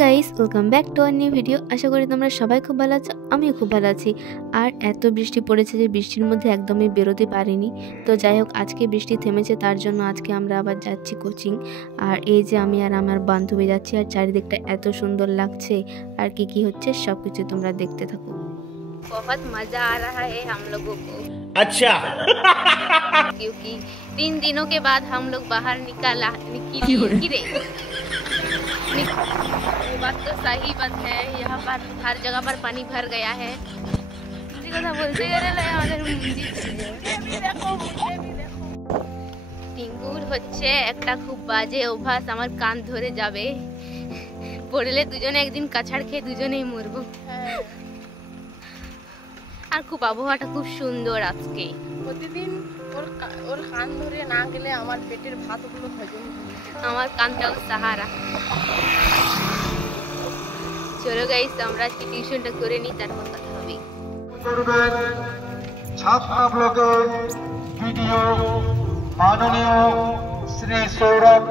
Guys, welcome back to our new video. আশা করি তোমরা সবাই খুব ভালো আছো, আমিও খুব ভালো আছি। আর এত বৃষ্টি পড়েছে যে বৃষ্টির মধ্যে একদমই বেরোতে পারিনি। তো যাই হোক, আজকে বৃষ্টি থেমেছে, তার জন্য আজকে আমরা আবার যাচ্ছি কোচিং। আর এই যে আমি আর আমার বান্ধবী যাচ্ছি, আর চারিদিকটা এত সুন্দর লাগছে। আর কি হচ্ছে সব কিছু তোমরা দেখতে থাকো। बहुत मजा आ रहा है हम लोगों को। अच्छा क्योंकि 3 दिनों के बाद हम लोग बाहर निकले। वो बात तो सही बात है, यहाँ पर हर जगह पर पानी भर गया है। बोलते টিঙ্গুর হচ্ছে একটা খুব বাজে অভ্যাস, আমার কান ধরে যাবে, পড়লে দুজনে একদিন কাছাড় খেয়ে দুজনেই মরবো। আর খুব আবহাওয়াটা খুব সুন্দর আজকে। প্রতিদিন ওর কান ধরে না গেলে আমার পেটের ভাতগুলো হজম, আমার কানটাও সাহারা। চলো গাইস, আমরা আজকে টিউশনটা করে নিই, তারপর কথা হবে। ছাত্র ব্লকের ভিডিও মাননীয় শ্রী সৌরভ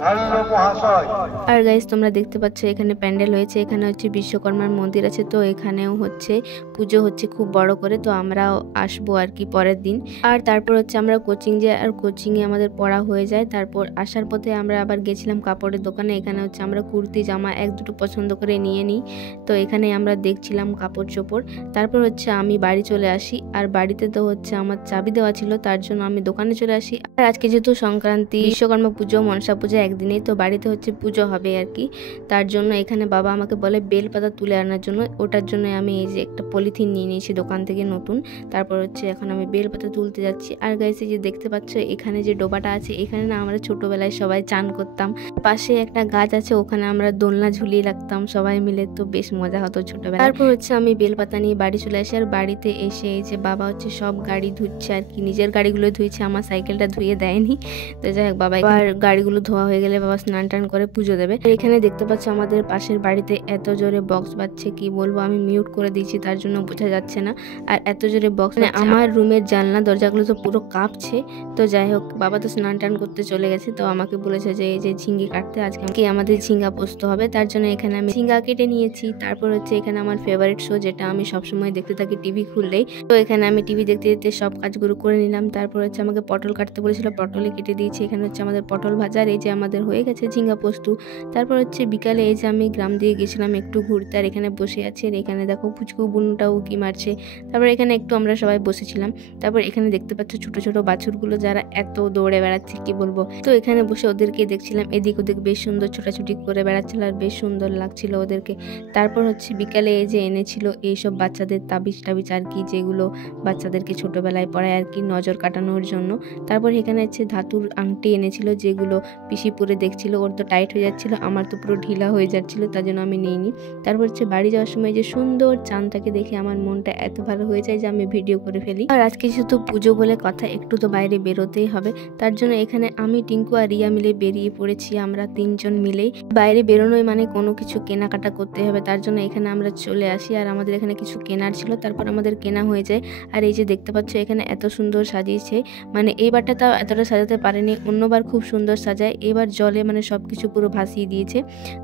ভাল্য মহাশয়। আর গাইস, তোমরা দেখতে পাচ্ছ এখানে প্যান্ডেল হয়েছে, এখানে হচ্ছে বিশ্বকর্মার মন্দির আছে, তো এখানেও হচ্ছে পুজো হচ্ছে খুব বড় করে। তো আমরাও আসবো আর কি পরের দিন। আর তারপর হচ্ছে আমরা কোচিং যাই, আর কোচিংয়ে আমাদের পড়া হয়ে যায়। তারপর আসার পথে আমরা আবার গেছিলাম কাপড়ের দোকানে। এখানে হচ্ছে আমরা কুর্তি জামা এক দুটো পছন্দ করে নিয়ে নিই। তো এখানে আমরা দেখছিলাম কাপড় চোপড়। তারপর হচ্ছে আমি বাড়ি চলে আসি, আর বাড়িতে তো হচ্ছে আমার চাবি দেওয়া ছিল, তার জন্য আমি দোকানে চলে আসি। আর আজকে যেহেতু সংক্রান্তি, বিশ্বকর্মা পুজো, মনসা পুজো একদিনেই, তো বাড়িতে হচ্ছে পুজো হবে আর কি। তার জন্য এখানে বাবা আমাকে বলে বেলপাতা তুলে আনার জন্য। ওটার জন্য আমি এই যে একটা পলিথিন নিয়ে নিয়েছি দোকান থেকে নতুন। তারপর হচ্ছে এখন আমি বেলপাতা তুলতে যাচ্ছি। আর গাইস, এই যে দেখতে পাচ্ছ এখানে যে ডোবাটা আছে, এখানে না আমরা ছোটবেলায় সবাই চান করতাম। পাশে একটা গাছ আছে, ওখানে আমরা দোলনা ঝুলিয়ে রাখতাম সবাই মিলে, তো বেশ মজা হতো ছোটবেলায়। তারপর হচ্ছে আমি বেলপাতা নিয়ে বাড়ি চলে আসি। আর বাড়িতে এসে এই যে বাবা হচ্ছে সব গাড়ি ধুচ্ছে আর কি, নিজের গাড়িগুলো ধুইছে, আমার সাইকেলটা ধুয়ে দেয়নি। তো যাই হোক, বাবা এবার গাড়িগুলো ধোয়া হয়ে গেলে বাবা স্নান টান করে পুজো দেবে। এখানে দেখতে পাচ্ছ আমাদের পাশের বাড়িতে এত জোরে বক্স বাজছে, কি বলবো, আমি মিউট করে দিয়েছি, তার জন্য বোঝা যাচ্ছে না। আর এত জোরে বক্স, আমার রুমের জানলা দরজাগুলো তো পুরো কাঁপছে। তো যাই হোক, বাবা তো স্নান টান করতে চলে গেছে, তো আমাকে বলেছে যে এই যে ঝিঙ্গি কাটতে, আজকে আমাদের ঝিঙ্গা পোস্ত হবে, তার জন্য এখানে আমি ঝিঙ্গা কেটে নিয়েছি। তারপর হচ্ছে এখানে আমার ফেভারিট শো, যেটা আমি সবসময় দেখতে থাকি টিভি খুললেই, তো এখানে আমি টিভি দেখতে দেখতে সব কাজগুলো করে নিলাম। তারপর হচ্ছে আমাকে পটল কাটতে বলেছিল, পটলে কেটে দিয়েছি। এখানে হচ্ছে আমাদের পটল ভাজার, এই যে আমাদের হয়ে গেছে ঝিঙ্গা পোস্ত। তারপর হচ্ছে বিকালে এই যে আমি গ্রাম দিয়ে গেছিলাম একটু ঘুরতে, আর এখানে বসে আছি। আর এখানে দেখো পুচকু বুনুটাও কি মারছে। তারপর এখানে একটু আমরা সবাই বসেছিলাম। তারপর এখানে দেখতে পাচ্ছ ছোট ছোট বাছুরগুলো, যারা এত দৌড়ে বেড়াচ্ছে কি বলবো। তো এখানে বসে ওদেরকে দেখছিলাম, এদিক ওদিক বেশ সুন্দর ছোটাছুটি করে বেড়াচ্ছিল, আর বেশ সুন্দর লাগছিল ওদেরকে। তারপর হচ্ছে বিকালে এই যে এনেছিল এইসব বাচ্চাদের তাবিজ টাবিজ আর কি, যেগুলো বাচ্চাদেরকে ছোটবেলায় পড়ায় আর কি, নজর কাটানোর জন্য। তারপর এখানে হচ্ছে ধাতুর আংটি এনেছিল, যেগুলো পিসি পরে দেখছিল, ওর তো টাইট হয়ে যাচ্ছিল, আমার তো পুরো ঢিলা হয়ে যাচ্ছিল, তার জন্য আমি নিইনি। তারপর হচ্ছে বাড়ি যাওয়ার সময় যে সুন্দর চাঁদটাকে দেখে আমার মনটা এত ভালো হয়ে যায় যে আমি ভিডিও করে ফেলি। আর আজকে যেহেতু পুজো বলে কথা, একটু তো বাইরে বেরোতেই হবে, তার জন্য এখানে আমি, টিঙ্কু আর রিয়া মিলে বেরিয়ে পড়েছি। আমরা 3 জন মিলেই বাইরে বেরোনোই মানে কোনো কিছু কেনাকাটা করতে হবে, তার জন্য এখানে আমরা চলে আসি। আর আমাদের এখানে কিছু কেনার ছিল, তারপর আমাদের কেনা হয়ে যায়। আর এই যে দেখতে পাচ্ছ এখানে এত সুন্দর সাজিয়েছে, মানে এইবারটা তাও এতটা সাজাতে পারেনি, অন্যবার খুব সুন্দর সাজায়, এবার জলে মানে সবকিছু পুরো ভাসিয়ে দিয়েছে।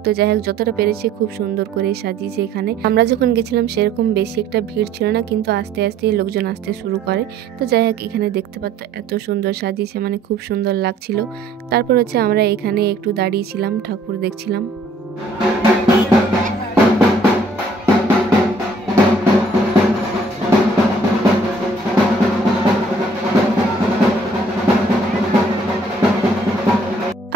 তো যাই হোক, যতটা পেরেছে খুব সুন্দর করে সাজিয়েছে এখানে। আমরা যখন গেছিলাম সেরকম বেশি একটা ভিড় ছিল না, কিন্তু আস্তে আস্তে লোকজন আসতে শুরু করে। তো যাই হোক, এখানে দেখতে পাচ্ছ এত সুন্দর সাজিয়েছে, মানে খুব সুন্দর লাগছিল। তারপর হচ্ছে আমরা এখানে একটু দাঁড়িয়েছিলাম, ঠাকুর দেখছিলাম।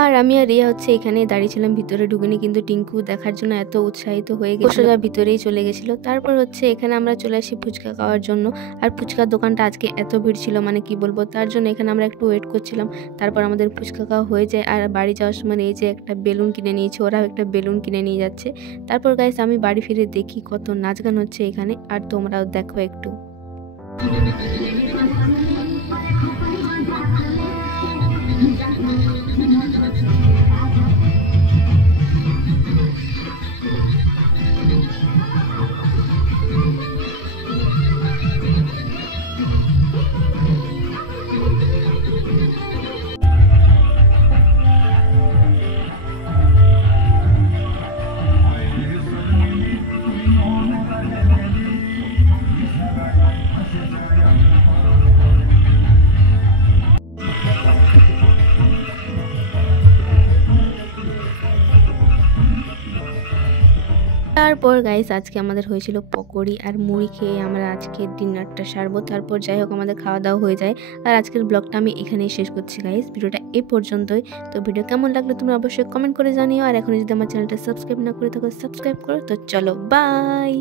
আর আমি আর রিয়া হচ্ছে এখানে দাঁড়িয়েছিলাম, ভিতরে ঢুকিনি, কিন্তু টিঙ্কু দেখার জন্য এত উৎসাহিত হয়ে গেছে, সোজা ভিতরেই চলে গেছিল। তারপর হচ্ছে এখানে আমরা চলে আসি ফুচকা খাওয়ার জন্য। আর ফুচকার দোকানটা আজকে এত ভিড় ছিল, মানে কি বলবো, তার জন্য এখানে আমরা একটু ওয়েট করছিলাম। তারপর আমাদের ফুচকা খাওয়া হয়ে যায়। আর বাড়ি যাওয়ার সময় এই যে একটা বেলুন কিনে নিয়েছে, ওরাও একটা বেলুন কিনে নিয়ে যাচ্ছে। তারপর গাইস, আমি বাড়ি ফিরে দেখি কত নাচ গান হচ্ছে এখানে, আর তোমরাও দেখো একটু। তারপর গাইস আজকে আমাদের হয়েছিল পকোড়ি আর মুড়ি খেয়ে আমরা আজকে ডিনারটা সারবো। তারপর যাই হোক আমাদের খাওয়া দাওয়া হয়ে যায়। আর আজকের ব্লগটা আমি এখানেই শেষ করছি গাইস, ভিডিওটা এই পর্যন্তই। তো ভিডিও কেমন লাগলো তোমরা অবশ্যই কমেন্ট করে জানিও। আর এখন যদি আমার চ্যানেলটা সাবস্ক্রাইব না করে থাকো সাবস্ক্রাইব করো। তো চলো বাই।